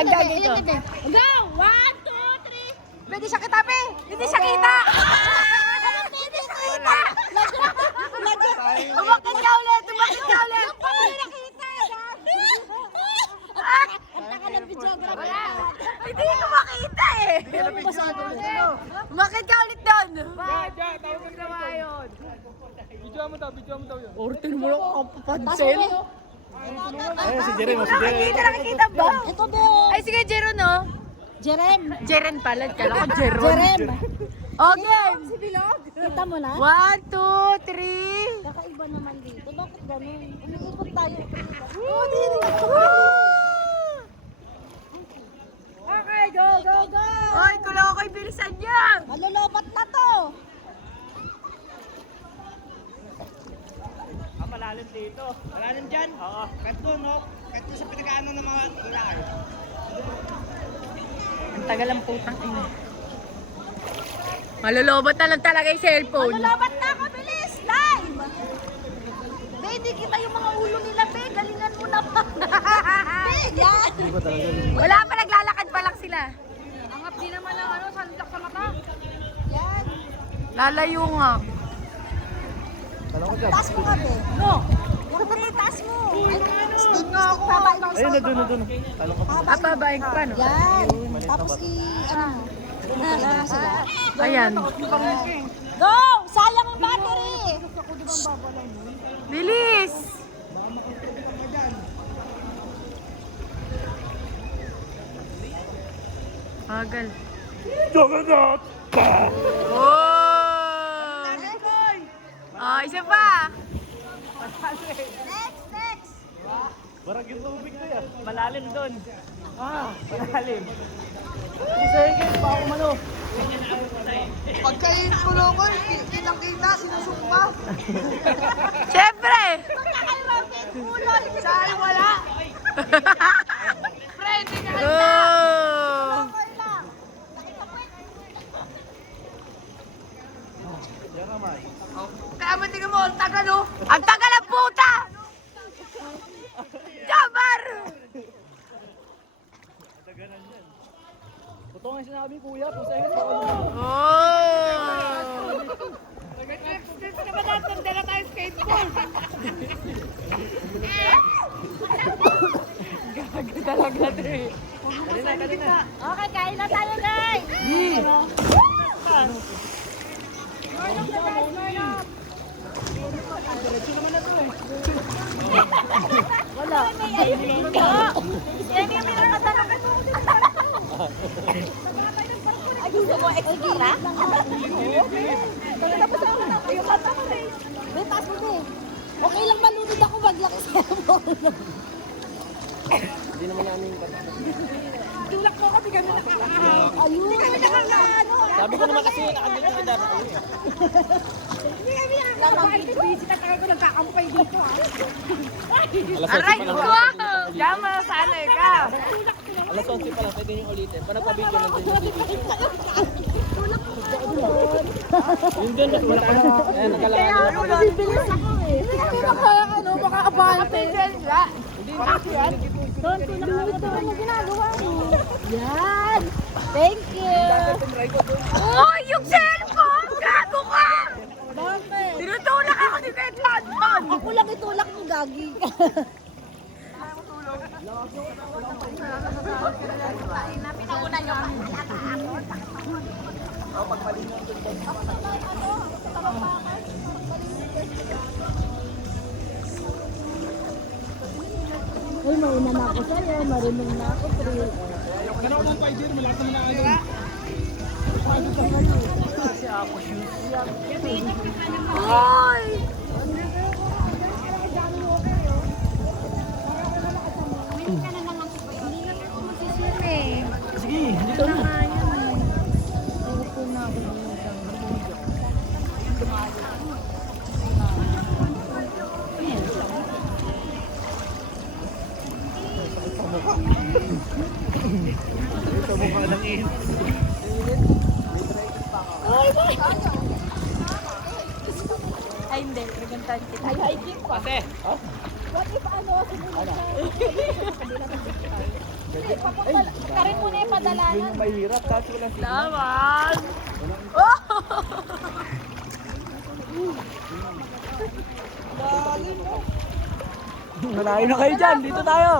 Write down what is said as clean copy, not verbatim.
Ang gagawin ko. Go! 1, 2, 3. Pwede siya kitabi! Hindi siya kita! Hindi siya kita! Umakit ka ulit! Umakit ka ulit! Ang taka ng videographer. Hindi ko makita eh! Umakit ka ulit doon! Tawagan ka yun. Video mo daw yun. Ortin mo lang ako papansin. Ayun, si Jeremy, Nakikita ba? Ito, Beo. Ay sige, Jero no? Jerem. Jeren pala. Kala ko Jeron. Jerem. Okay. Si Bilog. Kita mo na? 1, 2, 3. Kakaiba naman dito. Bakit ganun? Umiikot tayo. Okay, go, go, go! Oy, kulang ako'y bilisan niya! Malulupat na to. Malalim dito. Malalim dyan? Oo. Kanto, no? Kanto sa pinag-ano ng mga lalaki. Ang tagal ang putang ina. Malulobot na lang talaga yung cellphone. Malulupat na ako. Bilis. Live. Be, hindi kita yung mga ulo nila, Be. Galingan mo na pa. Be, yan. Wala pa, naglalakad pa lang sila. Angap din naman ang ano, sunblock sa mata. Yan. Lalayo nga. Taas mo ka, Be. No. Yung taas mo. Stick nga ako. Ayun, na doon. Talong ka. Papabain pa, no? Yan. Tapos ano. Ano sila? Ayan. Go! Sayang ang battery! Bilis! Bagal. Jogagot! Oh! Oh, isa pa. Next! Barag yung tubig na yan. Malalim doon. Malalim. Sige, pa ako malo. Pagkain ko lang ko, kitang-kita, sinusumpa. Siyempre! Sa akin wala. Friend, hindi ka Oh! Kaya mo tingnan mo, ang tagal oh. Ang tagal ng puta! Jabar! Totoo nga sinabi, kuya. Pusahin mo. Oh! Dala tayo skateboard. Gago talaga, Dre. Kanina. Okay, kain na tayo, guys! Wala. Yan yung pinakatanong ko. Ay, gusto mo extra? Tapos ako na. Yung kanta ko rin. May taas mo din. Okay lang malunod ako maglaki sa'yo mo. Hindi naman namin yung kanta. Tulak mo kasi kami nakakaano. Ayun. Hindi kami nakakaano. Sabi ko naman kasi nakaganda ka dara kayo eh. Hindi kami nakakaano. Busy na tayo ko nagkakampay dito ha. Aray ko! Jama, sanay ka! Alas 11 pa lang, pwede nyo ulitin. Para pa-video lang din. Yung dun, mas mataas. Ayan, nagkalaan. Bibilis ako eh. Hindi kami makakaano, makakabante. Doon, tulak mo ito. Ano ginagawa mo? Yan. Thank you. Oh, yung cellphone! Gago ka! Bakit? Tinutulak ako ni Ted London! Ako lang itulak mo, Gagi. Ay, mauna na ako sa'yo. Marunong na ako, pre. Ano ko ng 5 year, malakas naman na agad. Hoy! Sige, dito na. Ito mukha ng in. Ay, hindi. Pregantahan kita. Ay, hiking pa. Ate, What if ano, sumunod na? papunta. Karin mo na yung padalanan. Yun yung mahirap, tapos wala signal. Naman. Malayo na kayo dyan, dito tayo.